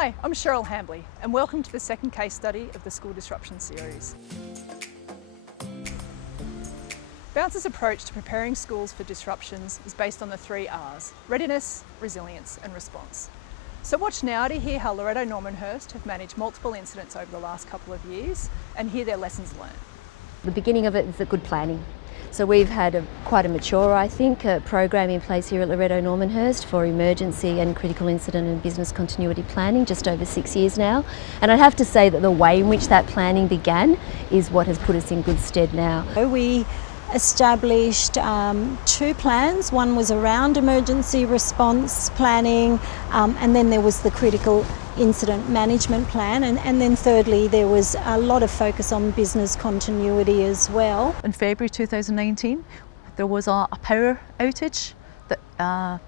Hi, I'm Cheryl Hambley and welcome to the second case study of the School Disruption series. Bounce's approach to preparing schools for disruptions is based on the 3 R's: readiness, resilience and response. So watch now to hear how Loreto Normanhurst have managed multiple incidents over the last couple of years and hear their lessons learned. The beginning of it is the good planning. So we've had quite a mature, I think, program in place here at Loreto Normanhurst for emergency and critical incident and business continuity planning, just over 6 years now. And I'd have to say that the way in which that planning began is what has put us in good stead now. We established 2 plans. One was around emergency response planning, and then there was the critical incident management plan, and then thirdly there was a lot of focus on business continuity as well. In February 2019 there was a power outage that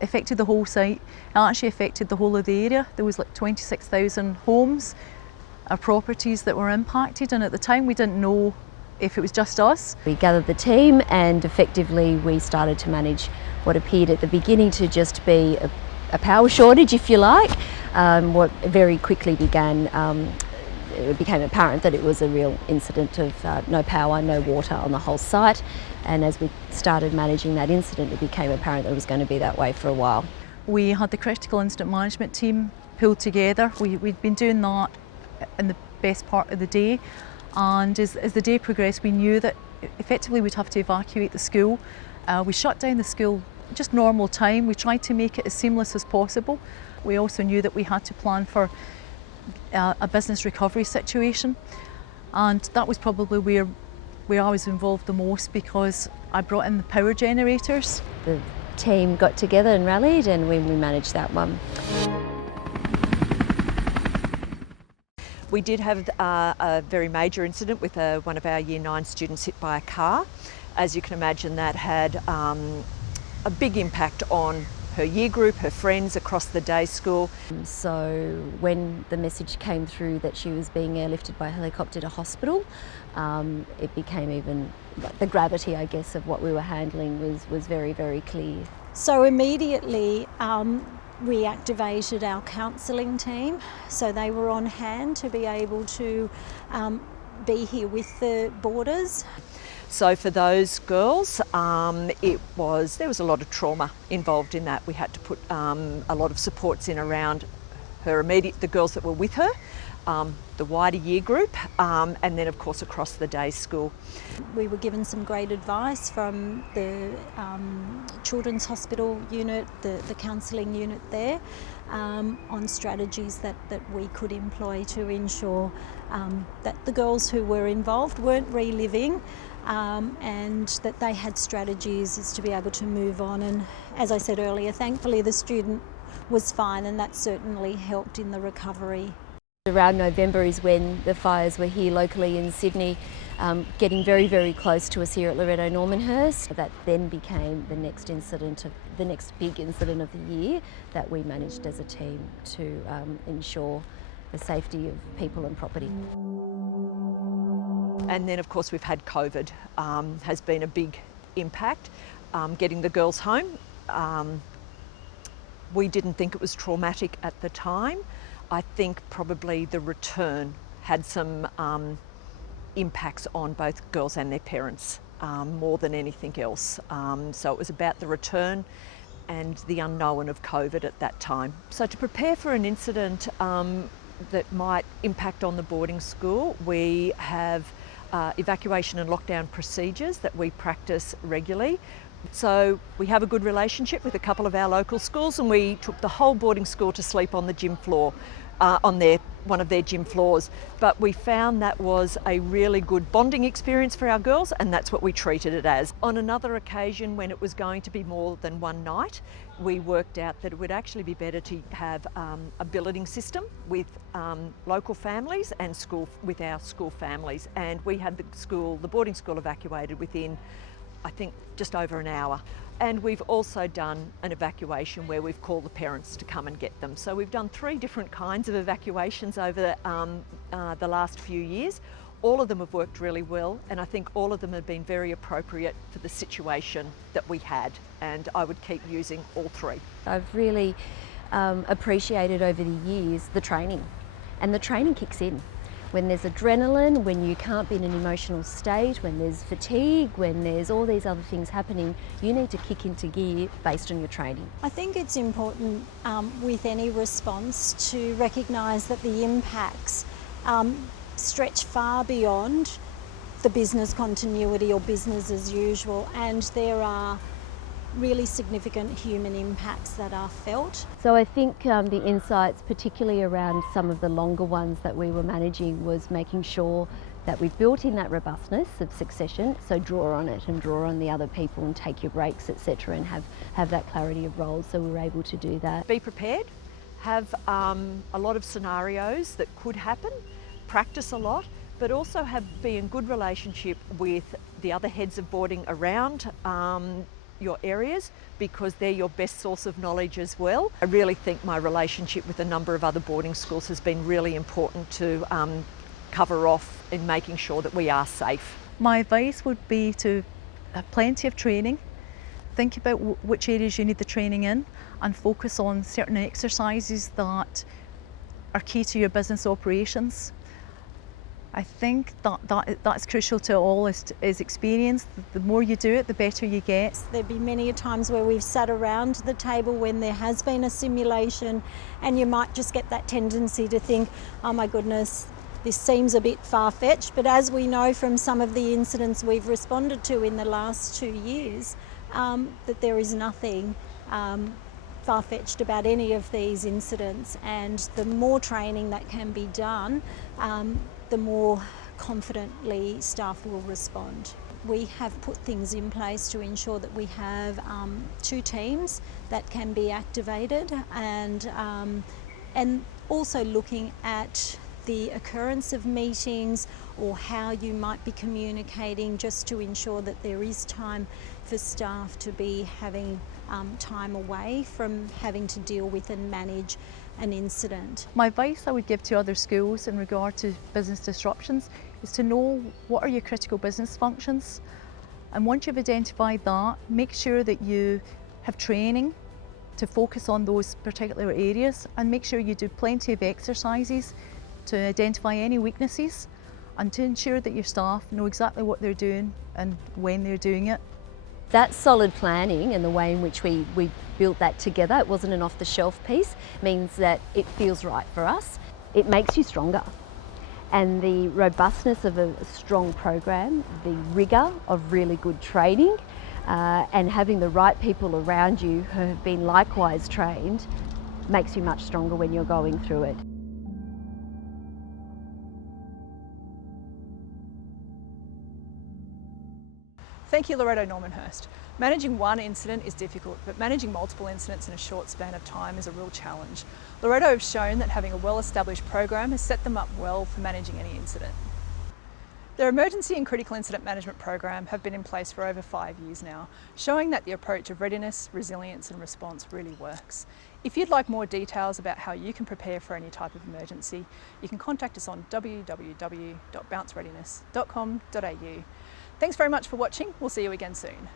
affected the whole site. It actually affected the whole of the area. There was like 26,000 homes or properties that were impacted, and at the time we didn't know if it was just us. We gathered the team and effectively we started to manage what appeared at the beginning to just be a power shortage, if you like. What very quickly began, it became apparent that it was a real incident of no power, no water on the whole site. And as we started managing that incident, it became apparent that it was going to be that way for a while. We had the critical incident management team pulled together. We'd been doing that in the best part of the day. And as the day progressed, we knew that effectively we'd have to evacuate the school. We shut down the school just normal time. We tried to make it as seamless as possible. We also knew that we had to plan for a business recovery situation, and that was probably where I was involved the most, because I brought in the power generators. The team got together and rallied, and we managed that one. We did have a very major incident with one of our Year 9 students hit by a car. As you can imagine, that had a big impact on her year group, her friends across the day school. So when the message came through that she was being airlifted by helicopter to hospital, it became even, the gravity, I guess, of what we were handling was very, very clear. So immediately we activated our counselling team, so they were on hand to be able to be here with the boarders. So for those girls, there was a lot of trauma involved in that. We had to put a lot of supports in around the girls that were with her, the wider year group, and then of course across the day school. We were given some great advice from the Children's Hospital unit, the counselling unit there, on strategies that we could employ to ensure that the girls who were involved weren't reliving, and that they had strategies as to be able to move on. And as I said earlier, thankfully the student was fine, and that certainly helped in the recovery. Around November is when the fires were here locally in Sydney, getting very, very close to us here at Loreto Normanhurst. That then became the next big incident of the year that we managed as a team to ensure the safety of people and property. And then of course we've had COVID, has been a big impact, getting the girls home. We didn't think it was traumatic at the time. I think probably the return had some impacts on both girls and their parents, more than anything else. So it was about the return and the unknown of COVID at that time. So to prepare for an incident that might impact on the boarding school, we have evacuation and lockdown procedures that we practice regularly. So we have a good relationship with a couple of our local schools, and we took the whole boarding school to sleep on the gym floor, on one of their gym floors. But we found that was a really good bonding experience for our girls, and that's what we treated it as. On another occasion, when it was going to be more than one night, we worked out that it would actually be better to have a billeting system with local families and with our school families. And we had the boarding school evacuated within, I think, just over an hour. And we've also done an evacuation where we've called the parents to come and get them. So we've done 3 different kinds of evacuations over the last few years. All of them have worked really well, and I think all of them have been very appropriate for the situation that we had, and I would keep using all 3. I've really appreciated over the years the training. And the training kicks in. When there's adrenaline, when you can't be in an emotional state, when there's fatigue, when there's all these other things happening, you need to kick into gear based on your training. I think it's important with any response to recognise that the impacts stretch far beyond the business continuity or business as usual, and there are really significant human impacts that are felt. So I think the insights, particularly around some of the longer ones that we were managing, was making sure that we built in that robustness of succession, so draw on it and draw on the other people and take your breaks, etc., and have that clarity of roles, so we were able to do that. Be prepared, have a lot of scenarios that could happen, practice a lot, but also be in good relationship with the other heads of boarding around your areas, because they're your best source of knowledge as well. I really think my relationship with a number of other boarding schools has been really important to cover off in making sure that we are safe. My advice would be to have plenty of training. Think about which areas you need the training in and focus on certain exercises that are key to your business operations. I think that's crucial to all is experience. The more you do it, the better you get. There'd be many times where we've sat around the table when there has been a simulation, and you might just get that tendency to think, oh my goodness, this seems a bit far-fetched. But as we know from some of the incidents we've responded to in the last 2 years, that there is nothing far-fetched about any of these incidents, and the more training that can be done, the more confidently staff will respond. We have put things in place to ensure that we have 2 teams that can be activated, and also looking at the occurrence of meetings or how you might be communicating, just to ensure that there is time for staff to be having time away from having to deal with and manage an incident. My advice I would give to other schools in regard to business disruptions is to know what are your critical business functions, and once you've identified that, make sure that you have training to focus on those particular areas, and make sure you do plenty of exercises to identify any weaknesses and to ensure that your staff know exactly what they're doing and when they're doing it. That solid planning and the way in which we built that together, it wasn't an off-the-shelf piece, means that it feels right for us. It makes you stronger. And the robustness of a strong program, the rigour of really good training, and having the right people around you who have been likewise trained, makes you much stronger when you're going through it. Thank you, Loreto Normanhurst. Managing one incident is difficult, but managing multiple incidents in a short span of time is a real challenge. Loreto have shown that having a well-established program has set them up well for managing any incident. Their emergency and critical incident management program have been in place for over 5 years now, showing that the approach of readiness, resilience and response really works. If you'd like more details about how you can prepare for any type of emergency, you can contact us on www.bouncereadiness.com.au. Thanks very much for watching. We'll see you again soon.